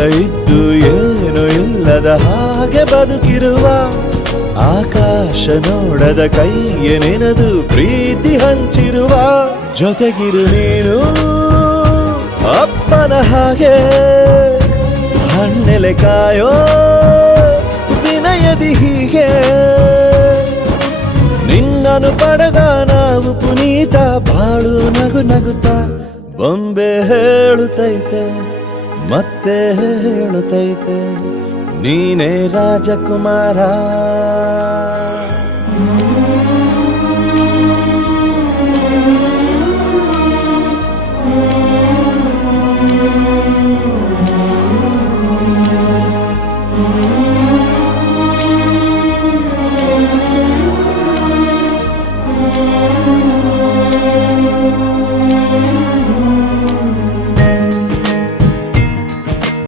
ಇದ್ದು ಏನು ಇಲ್ಲದ ಹಾಗೆ ಬದುಕಿರುವ ಆಕಾಶ ನೋಡದ ಕೈಯ ನೆನೆದು ಪ್ರೀತಿ ಹಂಚಿರುವ ಜೊತೆಗಿರು ನೀನು ಅಪ್ಪನ ಹಾಗೆ ಹಣ್ಣೆಲೆ ಕಾಯೋ ವಿನಯದಿ ಹೀಗೆ ನಿನ್ನನು ಪಡೆದ ನಾವು ಪುನೀತ ಬಾಳು ನಗು ನಗುತ್ತಾ ಬೊಂಬೆ ಹೇಳುತ್ತೈತೆ ಮತ್ತೆ ಹೇಳುತ್ತೈತೆ ನೀನೇ ರಾಜಕುಮಾರ.